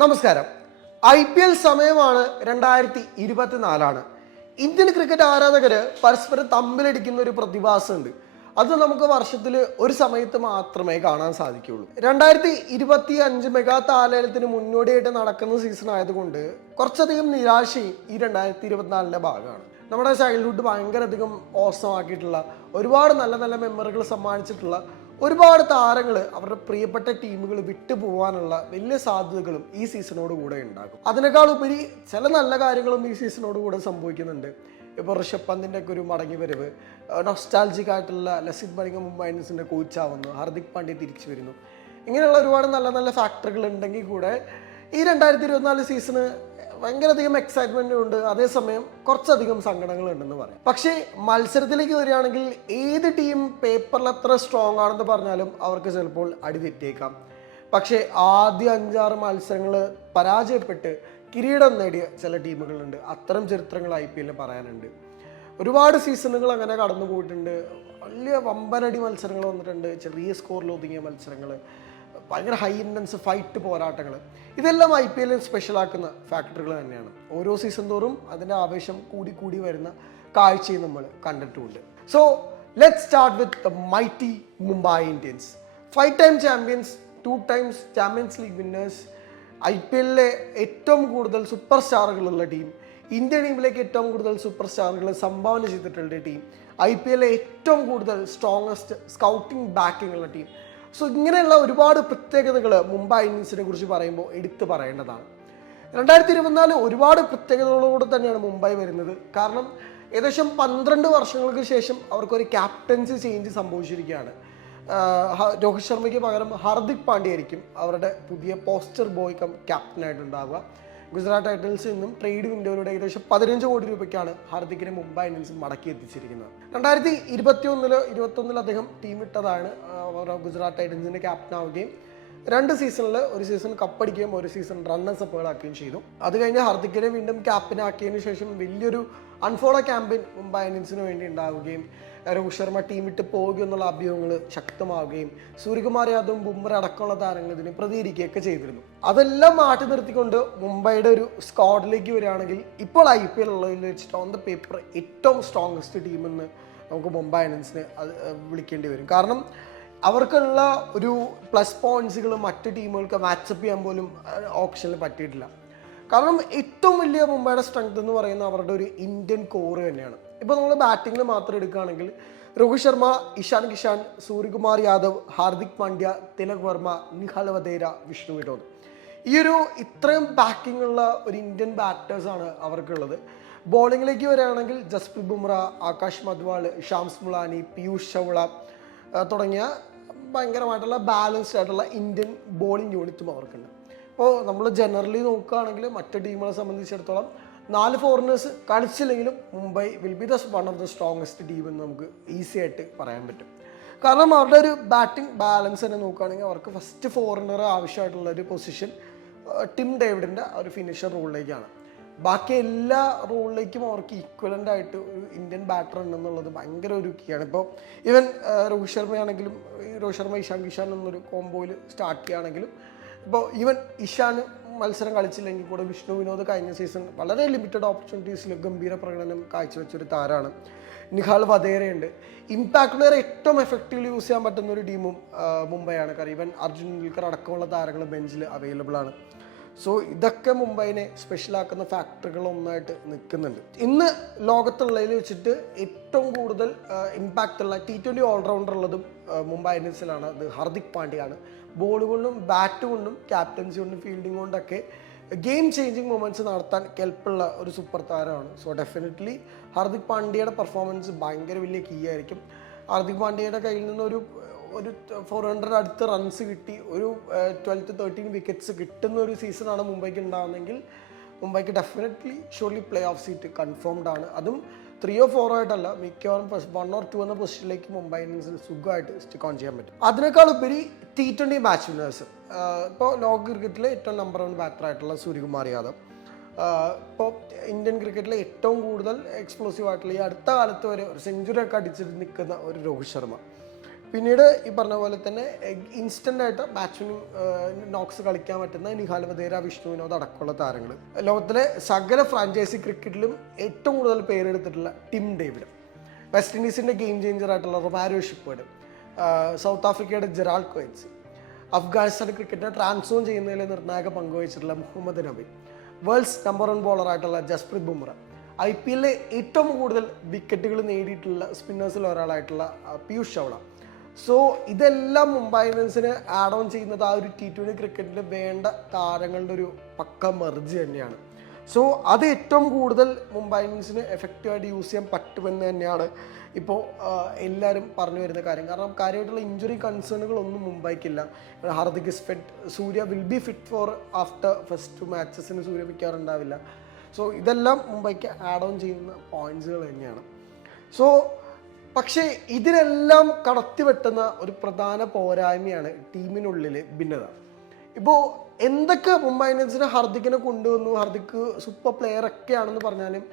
നമസ്കാരം. I P L സമയമാണ് രണ്ടായിരത്തി ഇരുപത്തിനാലാണ് ഇന്ത്യൻ ക്രിക്കറ്റ് ആരാധകർ പരസ്പരം തമ്മിലടിക്കുന്ന ഒരു പ്രതിഭാസമുണ്ട്. അത് നമുക്ക് വർഷത്തിൽ ഒരു സമയത്ത് മാത്രമേ കാണാൻ സാധിക്കുകയുള്ളൂ. രണ്ടായിരത്തി ഇരുപത്തി അഞ്ച് മെഗാ താലേലത്തിന് മുന്നോടിയായിട്ട് നടക്കുന്ന സീസൺ ആയതുകൊണ്ട് കുറച്ചധികം നിരാശയും ഈ രണ്ടായിരത്തി ഇരുപത്തിനാലിന്റെ ഭാഗമാണ്. നമ്മുടെ ചൈൽഡ്ഹുഡ് ഭയങ്കരധികം ഓസമാക്കിയിട്ടുള്ള ഒരുപാട് നല്ല നല്ല മെമ്മറികൾ സമ്മാനിച്ചിട്ടുള്ള ഒരുപാട് താരങ്ങൾ അവരുടെ പ്രിയപ്പെട്ട ടീമുകൾ വിട്ടു പോകാനുള്ള വലിയ സാധ്യതകളും ഈ സീസണോട് കൂടെ ഉണ്ടാകും. അതിനേക്കാൾ ഉപരി ചില നല്ല കാര്യങ്ങളും ഈ സീസണോട് കൂടെ സംഭവിക്കുന്നുണ്ട്. ഇപ്പോൾ ഋഷഭ് പന്തിന്റെ ഒക്കെ ഒരു മടങ്ങി വരവ് നൊസ്റ്റാൾജിക് ആയിട്ടുള്ള ലസിത് മണിങ്ങ മുംബൈ ഇന്ത്യൻസിന്റെ കോച്ചാവുന്നു ഹാർദിക് പാണ്ഡ്യ തിരിച്ചു വരുന്നു. ഇങ്ങനെയുള്ള ഒരുപാട് നല്ല നല്ല ഫാക്ടറുകൾ ഉണ്ടെങ്കിൽ കൂടെ ഈ രണ്ടായിരത്തി ഇരുപത്തിനാല് സീസണ് ഭയങ്കര അധികം എക്സൈറ്റ്മെന്റ് ഉണ്ട്. അതേസമയം കുറച്ചധികം സങ്കടങ്ങൾ ഉണ്ടെന്ന് പറയാം. പക്ഷേ മത്സരത്തിലേക്ക് വരികയാണെങ്കിൽ ഏത് ടീം പേപ്പറിൽ എത്ര സ്ട്രോങ് ആണെന്ന് പറഞ്ഞാലും അവർക്ക് ചിലപ്പോൾ അടി തെറ്റിയേക്കാം. പക്ഷേ ആദ്യ അഞ്ചാറ് മത്സരങ്ങൾ പരാജയപ്പെട്ട് കിരീടം നേടിയ ചില ടീമുകളുണ്ട്. അത്തരം ചരിത്രങ്ങൾ ഐ പി എല്ലിൽ പറയാനുണ്ട്. ഒരുപാട് സീസണുകൾ അങ്ങനെ കടന്നു പോയിട്ടുണ്ട് വലിയ വമ്പനടി മത്സരങ്ങൾ വന്നിട്ടുണ്ട്. ചെറിയ സ്കോറിൽ ഒതുങ്ങിയ മത്സരങ്ങൾ. ഭയങ്കര ഹൈ ഇന്റൻസ് ഫൈറ്റ് പോരാട്ടങ്ങൾ ഇതെല്ലാം ഐ പി എല്ലിൽ സ്പെഷ്യലാക്കുന്ന ഫാക്ടറുകൾ തന്നെയാണ്. ഓരോ സീസൺ തോറും അതിന്റെ ആവേശം കൂടി കൂടി വരുന്ന കാഴ്ചയും നമ്മൾ കണ്ടിട്ടുമുണ്ട് so let start with the mighty Mumbai Indians five time champions two times champions league winners I P എല്ലിലെ ഏറ്റവും കൂടുതൽ സൂപ്പർ സ്റ്റാറുകളുള്ള ടീം ഇന്ത്യൻ ടീമിലേക്ക് ഏറ്റവും കൂടുതൽ സൂപ്പർ സ്റ്റാറുകൾ സംഭാവന ചെയ്തിട്ടുള്ള ടീം ഐ പി എല്ലിലെ ഏറ്റവും കൂടുതൽ സ്ട്രോങ്ങസ്റ്റ് സ്കൗട്ടിംഗ് ബാക്കിംഗ് ഉള്ള ടീം സോ ഇങ്ങനെയുള്ള ഒരുപാട് പ്രത്യേകതകൾ മുംബൈ ഇന്ത്യൻസിനെ കുറിച്ച് പറയുമ്പോൾ എടുത്തു പറയേണ്ടതാണ്. രണ്ടായിരത്തി ഇരുപത്തിനാല് ഒരുപാട് പ്രത്യേകതകളോട് തന്നെയാണ് മുംബൈ വരുന്നത്. കാരണം ഏകദേശം പന്ത്രണ്ട് വർഷങ്ങൾക്ക് ശേഷം അവർക്കൊരു ക്യാപ്റ്റൻസി ചേഞ്ച് സംഭവിച്ചിരിക്കുകയാണ്. രോഹിത് ശർമ്മയ്ക്ക് പകരം ഹാർദിക് പാണ്ഡ്യ ആയിരിക്കും അവരുടെ പുതിയ പോസ്റ്റർ ബോയ് കം ക്യാപ്റ്റനായിട്ട് ഉണ്ടാവുക ഗുജറാത്ത് ടൈറ്റൽസിൽ നിന്നും ട്രേഡ് വിൻഡോയിലൂടെ ഏകദേശം പതിനഞ്ച് കോടി രൂപയ്ക്കാണ് ഹാർദിക്കിനെ മുംബൈ ഇന്ത്യൻസ് മടക്കി എത്തിച്ചിരിക്കുന്നത്. രണ്ടായിരത്തി ഇരുപത്തി ഒന്നിൽ ഇരുപത്തി ഒന്നിൽ അദ്ദേഹം ടീം ഇട്ടതാണ് ആഹ് ഗുജറാത്ത് ടൈറ്റൻസിന്റെ ക്യാപ്റ്റൻ ആവുകയും രണ്ട് സീസണിൽ ഒരു സീസൺ കപ്പടിക്കുകയും ഒരു സീസൺ റണ്ണേഴ്സ് അപ്പുകളാക്കുകയും ചെയ്തു. അത് കഴിഞ്ഞ് ഹാർദിക്കിനെ വീണ്ടും ക്യാപ്റ്റൻ ആക്കിയതിനു ശേഷം വലിയൊരു അൺഫോളോ ക്യാമ്പയിൻ മുംബൈ ഇന്ത്യൻസിന് വേണ്ടി ഉണ്ടാവുകയും രോഹിത് ശർമ്മ ടീം വിട്ട് പോകുക എന്നുള്ള അഭ്യൂഹങ്ങൾ ശക്തമാവുകയും സൂര്യകുമാർ യാദവും ബുംറ അടക്കമുള്ള താരങ്ങൾ ഇതിന് പ്രതികരിക്കുകയൊക്കെ ചെയ്തിരുന്നു. അതെല്ലാം മാറ്റി നിർത്തിക്കൊണ്ട് മുംബൈയുടെ ഒരു സ്ക്വാഡിലേക്ക് വരികയാണെങ്കിൽ ഇപ്പോൾ ഐ പി എൽ ഉള്ളതിൽ വെച്ചിട്ട് ഓൺ ദ പേപ്പർ ഏറ്റവും സ്ട്രോങ്സ്റ്റ് ടീം എന്ന് നമുക്ക് മുംബൈ ഇന്ത്യൻസിന് അത് വിളിക്കേണ്ടി വരും. കാരണം അവർക്കുള്ള ഒരു പ്ലസ് പോയിന്റ്സുകൾ മറ്റ് ടീമുകൾക്ക് മാച്ചപ്പ് ചെയ്യാൻ പോലും ഓപ്ഷനിൽ പറ്റിയിട്ടില്ല. കാരണം ഏറ്റവും വലിയ മുംബൈയുടെ സ്ട്രെങ്ത് എന്ന് പറയുന്നത് അവരുടെ ഒരു ഇന്ത്യൻ കോറ് തന്നെയാണ്. ഇപ്പോൾ നമ്മൾ ബാറ്റിങ്ങിൽ മാത്രം എടുക്കുകയാണെങ്കിൽ രോഹിത് ശർമ്മ ഇഷാൻ കിഷാൻ സൂര്യകുമാർ യാദവ് ഹാർദിക് പാണ്ഡ്യ തിലക് വർമ്മ നിഹാൽ വധേര വിഷ്ണു വിനോദ്. ഈ ഒരു ഇത്രയും ബാക്കിംഗ് ഉള്ള ഒരു ഇന്ത്യൻ ബാറ്റേഴ്സാണ് അവർക്കുള്ളത്. ബോളിങ്ങിലേക്ക് വരികയാണെങ്കിൽ ജസ്പ്രീത് ബുംറ ആകാശ് മദ്വാൾ ഷാംസ് മുളാനി പീയൂഷ് ചൗള തുടങ്ങിയ ഭയങ്കരമായിട്ടുള്ള ബാലൻസ്ഡ് ആയിട്ടുള്ള ഇന്ത്യൻ ബോളിംഗ് യൂണിറ്റും അവർക്കുണ്ട്. അപ്പോൾ നമ്മൾ ജനറലി നോക്കുകയാണെങ്കിൽ മറ്റ് ടീമുകളെ സംബന്ധിച്ചിടത്തോളം നാല് foreigners കളിച്ചില്ലെങ്കിലും Mumbai will be the one of the strongest team എന്ന് നമുക്ക് ഈസി ആയിട്ട് പറയാൻ പറ്റും. കാരണം അവരുടെ ഒരു ബാറ്റിംഗ് ബാലൻസ് തന്നെ നോക്കുകയാണെങ്കിൽ അവർക്ക് ഫസ്റ്റ് ഫോറിനർ ആവശ്യമായിട്ടുള്ള ഒരു പൊസിഷൻ ടിം ഡേവിഡിന്റെ ഒരു ഫിനിഷർ റോളിലേക്കാണ് ബാക്കി എല്ലാ റോളിലേക്കും അവർക്ക് ഈക്വലന്റ് ആയിട്ട് ഒരു ഇന്ത്യൻ ബാറ്റർ ഉണ്ടെന്നുള്ളത് ഭയങ്കര ഒരു കീയാണ് ഇപ്പോൾ ഈവൻ രോഹിത് ശർമ്മയാണെങ്കിലും രോഹിത് ശർമ്മ ഇഷാൻ കിഷാൻ എന്നൊരു കോംബോയിൽ സ്റ്റാർട്ട് ചെയ്യുകയാണെങ്കിലും ഇപ്പോൾ ഈവൻ ഇഷാൻ മത്സരം കളിച്ചില്ലെങ്കിൽ കൂടെ വിഷ്ണു വിനോദ് കഴിഞ്ഞ സീസൺ വളരെ ലിമിറ്റഡ് ഓപ്പർച്യൂണിറ്റീസിൽ ഗംഭീര പ്രകടനം കാഴ്ചവെച്ചൊരു താരമാണ്. നിഹാൽ വധേരയുണ്ട്. ഇമ്പാക്ട് പ്ലെയർ ഏറ്റവും എഫക്റ്റീവ്ലി യൂസ് ചെയ്യാൻ പറ്റുന്ന ഒരു ടീമും മുംബൈയാണ് കാരണം ഈവൻ അർജുൻ ടെണ്ടുൽക്കർ അടക്കമുള്ള താരങ്ങൾ ബെഞ്ചിൽ അവൈലബിൾ ആണ്. സോ ഇതൊക്കെ മുംബൈനെ സ്പെഷ്യലാക്കുന്ന ഫാക്ടറികൾ ഒന്നായിട്ട് നിൽക്കുന്നുണ്ട്. ഇന്ന് ലോകത്തുള്ളതിൽ വെച്ചിട്ട് ഏറ്റവും കൂടുതൽ ഇമ്പാക്റ്റ് ഉള്ള ടി ട്വന്റി ഓൾറൗണ്ടർ ഉള്ളതും മുംബൈ ഇന്ത്യൻസിലാണ് അത് ഹാർദിക് പാണ്ഡ്യയാണ്. ബോൾ കൊണ്ടും ബാറ്റ് കൊണ്ടും ക്യാപ്റ്റൻസി കൊണ്ടും ഫീൽഡിംഗ് കൊണ്ടൊക്കെ ഗെയിം ചേഞ്ചിങ് മൊമെന്റ്സ് നടത്താൻ കെൽപ്പുള്ള ഒരു സൂപ്പർ താരമാണ്. സോ ഡെഫിനറ്റ്ലി ഹാർദിക് പാണ്ഡ്യയുടെ പെർഫോമൻസ് ഭയങ്കര വലിയ കീ ആയിരിക്കും. ഹാർദിക് പാണ്ഡ്യയുടെ കയ്യിൽ നിന്നൊരു ഒരു ഫോർ ഹൺഡ്രഡ് അടുത്ത് റൺസ് കിട്ടി. ഒരു ട്വൽത്ത് തേർട്ടീൻ വിക്കറ്റ്സ് കിട്ടുന്ന ഒരു സീസണാണ് മുംബൈക്ക് ഉണ്ടാകുന്നതെങ്കിൽ മുംബൈക്ക് definitely surely playoff seat confirmed ആണ്. അതും ത്രീയോ ഫോറോ ആയിട്ടല്ല മിക്കവാറും വൺ ഓർ ടു എന്ന പൊസിഷനിലേക്ക് മുംബൈ ഇന്ത്യൻസിന് സുഖമായിട്ട് സ്റ്റിക്ക് ഓൺ ചെയ്യാൻ പറ്റും. അതിനേക്കാൾ ഉപരി ടി ട്വന്റി മാച്ച് വിന്നേഴ്സ് ഇപ്പോൾ ലോക ക്രിക്കറ്റിലെ ഏറ്റവും നമ്പർ വൺ ബാറ്റർ ആയിട്ടുള്ള സൂര്യകുമാർ യാദവ്. ഇപ്പോൾ ഇന്ത്യൻ ക്രിക്കറ്റിലെ ഏറ്റവും കൂടുതൽ എക്സ്പ്ലോസീവ് ആയിട്ടുള്ള ഈ അടുത്ത കാലത്ത് വരെ ഒരു സെഞ്ചുറി ഒക്കെ അടിച്ചിട്ട് നിൽക്കുന്ന ഒരു രോഹിത് ശർമ്മ. പിന്നീട് ഈ പറഞ്ഞ പോലെ തന്നെ ഇൻസ്റ്റന്റ് ആയിട്ട് ബാറ്റ്സ്മാൻ നോക്സ് കളിക്കാൻ പറ്റുന്ന നിഹാൽ വധേര വിഷ്ണു വിനോദ് അടക്കമുള്ള താരങ്ങൾ ലോകത്തിലെ സകല ഫ്രാഞ്ചൈസി ക്രിക്കറ്റിലും ഏറ്റവും കൂടുതൽ പേരെടുത്തിട്ടുള്ള ടിം ഡേവിഡ്. വെസ്റ്റ് ഇൻഡീസിന്റെ ഗെയിം ചേഞ്ചർ ആയിട്ടുള്ള റൊമാരോ ഷിപ്പേഡ് സൗത്ത് ആഫ്രിക്കയുടെ ജെറാൾ കോയിൻസ് അഫ്ഗാനിസ്ഥാൻ ക്രിക്കറ്റിനെ ട്രാൻസ്ഫോം ചെയ്യുന്നതിൽ നിർണായക പങ്കുവഹിച്ചിട്ടുള്ള Mohammad Nabi world's number one bowler ആയിട്ടുള്ള ജസ്പ്രീത് ബുംറ. ഐ പി എല്ലിലെ ഏറ്റവും കൂടുതൽ വിക്കറ്റുകൾ നേടിയിട്ടുള്ള സ്പിന്നേഴ്സിൽ ഒരാളായിട്ടുള്ള പീയൂഷ് ചൗള. സോ ഇതെല്ലാം മുംബൈ ഇന്ത്യൻസിന് ആഡ് ഓൺ ചെയ്യുന്നത് ആ ഒരു ടി ട്വന്റി ക്രിക്കറ്റിൽ വേണ്ട താരങ്ങളുടെ ഒരു പക്ക മെർജ് തന്നെയാണ്. സോ അത് ഏറ്റവും കൂടുതൽ മുംബൈ ഇന്ത്യൻസിന് എഫക്റ്റീവായിട്ട് യൂസ് ചെയ്യാൻ പറ്റുമെന്ന് തന്നെയാണ് ഇപ്പോൾ എല്ലാവരും പറഞ്ഞു വരുന്ന കാര്യം. കാരണം കാര്യമായിട്ടുള്ള ഇഞ്ചുറി കൺസേണുകളൊന്നും മുംബൈക്കില്ല. Hardik is fit Surya will be fit for after first two മാച്ചസിന് Surya മിക്കാറുണ്ടാവില്ല സോ ഇതെല്ലാം മുംബൈക്ക് ആഡ് ഓൺ ചെയ്യുന്ന പോയിന്റ്സുകൾ തന്നെയാണ്. സോ പക്ഷേ ഇതിനെല്ലാം കടത്തി വെട്ടുന്ന ഒരു പ്രധാന പോരായ്മയാണ് ടീമിനുള്ളിൽ ഭിന്നത. ഇപ്പോൾ എന്തൊക്കെ മുംബൈ ഇന്ത്യൻസിനെ ഹർദിക്കിനെ കൊണ്ടുവന്നു? ഹർദിക്ക് സൂപ്പർ പ്ലെയർ ഒക്കെ ആണെന്ന് പറഞ്ഞാലും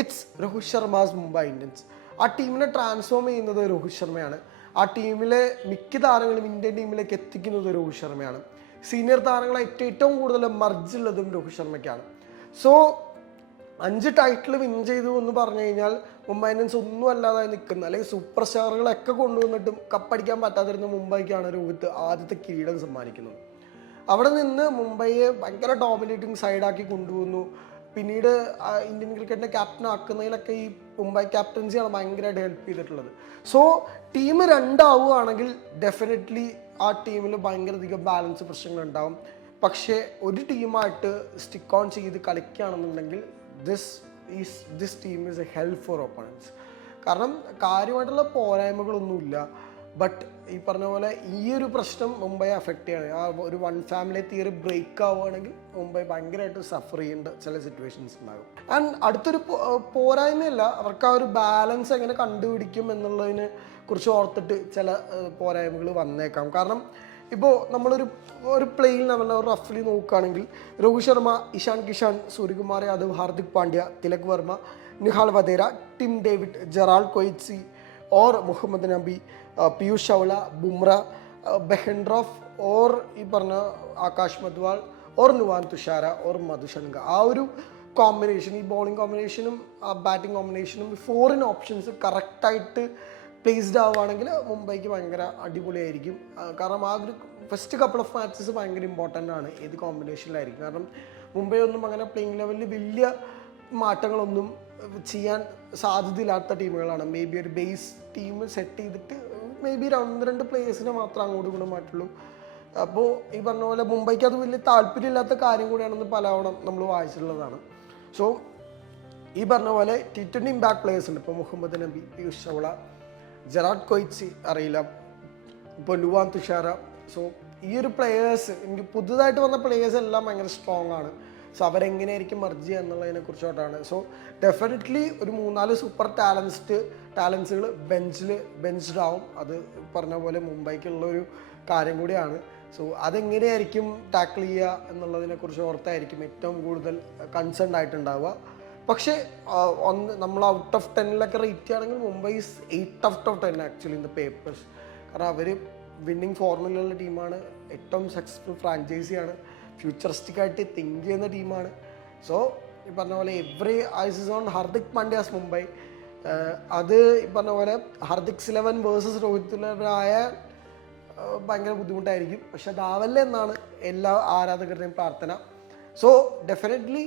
ഇറ്റ്സ് രോഹിത് ശർമാസ് മുംബൈ ഇന്ത്യൻസ് ആ ടീമിനെ ട്രാൻസ്ഫോം ചെയ്യുന്നത് രോഹിത് ശർമ്മയാണ് ആ ടീമിലെ മിക്ക താരങ്ങളും ഇന്ത്യൻ ടീമിലേക്ക് എത്തിക്കുന്നത് രോഹിത് ശർമ്മയാണ് സീനിയർ താരങ്ങളെ ഏറ്റവും കൂടുതൽ മർജ് ഉള്ളതും രോഹിത് ശർമ്മയ്ക്കാണ് സോ അഞ്ച് ടൈറ്റിൽ വിൻ ചെയ്തു എന്ന് പറഞ്ഞു കഴിഞ്ഞാൽ മുംബൈ ഇന്ത്യൻസ് ഒന്നും അല്ലാതായി നിൽക്കുന്ന. അല്ലെങ്കിൽ സൂപ്പർ സ്റ്റാറുകളൊക്കെ കൊണ്ടുവന്നിട്ടും കപ്പടിക്കാൻ പറ്റാതിരുന്ന മുംബൈക്കാണ് രോഹിത് ആദ്യത്തെ കിരീടം സമ്മാനിക്കുന്നത്. അവിടെ നിന്ന് മുംബൈയെ ഭയങ്കര ഡോമിനേറ്റിംഗ് സൈഡാക്കി കൊണ്ടുവന്നു. പിന്നീട് ഇന്ത്യൻ ക്രിക്കറ്റിനെ ക്യാപ്റ്റൻ ആക്കുന്നതിലൊക്കെ ഈ മുംബൈ ക്യാപ്റ്റൻസിയാണ് ഭയങ്കരമായിട്ട് ഹെൽപ്പ് ചെയ്തിട്ടുള്ളത്. സോ ടീം രണ്ടാവുകയാണെങ്കിൽ ഡെഫിനറ്റ്ലി ആ ടീമിൽ ഭയങ്കരധികം ബാലൻസ് പ്രശ്നങ്ങൾ ഉണ്ടാവും പക്ഷേ ഒരു ടീമായിട്ട് സ്റ്റിക്ക് ഓൺ ചെയ്ത് കളിക്കുകയാണെന്നുണ്ടെങ്കിൽ this is this team is a help for opponents കാരണം കാര്യമായിട്ടുള്ള പോരായ്മകളൊന്നുമില്ല. ബട്ട് ഈ പറഞ്ഞ പോലെ ഈ ഒരു പ്രശ്നം മുംബൈ അഫക്റ്റ് ചെയ്യാണ്. ആ ഒരു വൺ ഫാമിലി തിയറി ബ്രേക്ക് ആവുകയാണെങ്കിൽ മുംബൈ ഭയങ്കരമായിട്ട് സഫർ ചെയ്യേണ്ട ചില സിറ്റുവേഷൻസ് ഉണ്ടാകും. ആൻഡ് അടുത്തൊരു പോരായ്മയല്ല അവർക്ക് ആ ഒരു ബാലൻസ് എങ്ങനെ കണ്ടുപിടിക്കും എന്നുള്ളതിനെ കുറിച്ച് ഓർത്തിട്ട് ചില പോരായ്മകൾ വന്നേക്കാം. കാരണം ഇപ്പോൾ നമ്മളൊരു ഒരു പ്ലെയിൻ ലെവലിൽ റഫ്ലി നോക്കുകയാണെങ്കിൽ Rohit Sharma Ishan Kishan Suryakumar Yadav Hardik Pandya Tilak Varma Nihal Wadhera Tim David ജറാൾ കൊയ്റ്റ്സി or Muhammad നബി പിയൂഷ് ചൗള ബുംറ ബെഹൻഡ്രോഫ് ഓർ ഈ പറഞ്ഞ ആകാശ് മദ്വാൾ ഓർ നുവാൻ തുഷാര ഓർ മധുശങ്ക ആ ഒരു കോമ്പിനേഷൻ ഈ ബോളിംഗ് കോമ്പിനേഷനും ആ ബാറ്റിംഗ് കോമ്പിനേഷനും ഫോറിൻ ഓപ്ഷൻസ് കറക്റ്റായിട്ട് പ്ലേസ്ഡ് ആവുകയാണെങ്കിൽ മുംബൈക്ക് ഭയങ്കര അടിപൊളിയായിരിക്കും. കാരണം ആ ഒരു ഫസ്റ്റ് കപ്പിൾ ഓഫ് മാച്ചസ് ഭയങ്കര ഇമ്പോർട്ടന്റ് ആണ്. ഏത് കോമ്പിനേഷനിലായിരിക്കും കാരണം മുംബൈ ഒന്നും അങ്ങനെ പ്ലേയിങ് ലെവലിൽ വലിയ മാറ്റങ്ങളൊന്നും ചെയ്യാൻ സാധ്യതയില്ലാത്ത ടീമുകളാണ്. മേ ബി ഒരു ബേസ് ടീം സെറ്റ് ചെയ്തിട്ട് മേ ബി രണ്ട് രണ്ട് പ്ലേയേഴ്സിനെ മാത്രം അങ്ങോട്ടും ഇങ്ങോട്ടും മാറ്റുള്ളൂ. അപ്പോൾ ഈ പറഞ്ഞ പോലെ മുംബൈക്ക് അത് വലിയ താല്പര്യമില്ലാത്ത കാര്യം കൂടിയാണെന്ന് പലവണ നമ്മൾ വായിച്ചിട്ടുള്ളതാണ്. സോ ഈ പറഞ്ഞ പോലെ ടി ട്വന്റി ഇമ്പാക്ട് പ്ലേയേഴ്സ് ഉണ്ട്. ഇപ്പോൾ മുഹമ്മദ് നബി പീയൂഷ് ചൗള ജെറാഡ് കൊയ്റ്റ്സി അറിയില്ല. ഇപ്പോൾ ലുവാൻ തുഷാര. സോ ഈ ഒരു പ്ലെയേഴ്സ് എനിക്ക് പുതുതായിട്ട് വന്ന പ്ലെയേഴ്സ് എല്ലാം ഭയങ്കര സ്ട്രോങ് ആണ്. സോ അവരെങ്ങനെയായിരിക്കും മർജ് ചെയ്യുക എന്നുള്ളതിനെ കുറിച്ചോട്ടാണ്. സോ ഡെഫിനറ്റ്ലി ഒരു മൂന്നാൽ സൂപ്പർ ടാലൻസ്ഡ് ടാലൻസുകൾ ബെഞ്ചിൽ ബെഞ്ച്ഡ് ആവും. അത് പറഞ്ഞ പോലെ മുംബൈക്കുള്ള ഒരു കാര്യം കൂടിയാണ്. സോ അതെങ്ങനെയായിരിക്കും ടാക്കിൾ ചെയ്യുക എന്നുള്ളതിനെ കുറിച്ച് ഓർത്തായിരിക്കും ഏറ്റവും കൂടുതൽ കൺസേൺ ആയിട്ടുണ്ടാവുക. പക്ഷേ ഒന്ന് നമ്മൾ ഔട്ട് ഓഫ് ടെന്നിലൊക്കെ റേറ്റ് ചെയ്യുകയാണെങ്കിൽ Mumbai is eight out of ten actually in the papers കാരണം അവർ വിന്നിങ് ഫോർമുലയുള്ള ടീമാണ്. ഏറ്റവും സക്സസ്ഫുൾ ഫ്രാഞ്ചൈസിയാണ് ഫ്യൂച്ചറിസ്റ്റിക് ആയിട്ട് തിങ്ക് ചെയ്യുന്ന ടീമാണ്. സോ ഈ പറഞ്ഞ പോലെ every eyes is on Hardik Pandya's Mumbai അത് ഈ പറഞ്ഞ പോലെ Hardik's eleven versus Rohit ah ഭയങ്കര ബുദ്ധിമുട്ടായിരിക്കും. പക്ഷെ അതാവല്ലേ എന്നാണ് എല്ലാ ആരാധകരുടെയും പ്രാർത്ഥന. സോ ഡെഫിനറ്റ്ലി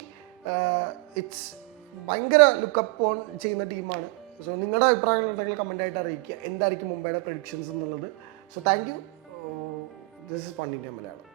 ഇറ്റ്സ് ഭയങ്കര ലുക്കപ്പ് ഓൺ ചെയ്യുന്ന ടീമാണ് സോ നിങ്ങളുടെ അഭിപ്രായങ്ങൾ ഉണ്ടെങ്കിൽ കമന്റ് ആയിട്ട് അറിയിക്കുക. എന്തായിരിക്കും മുംബൈയുടെ പ്രഡിക്ഷൻസ് എന്നുള്ളത്. So thank you this is പണ്ടിന്റെ Malayalam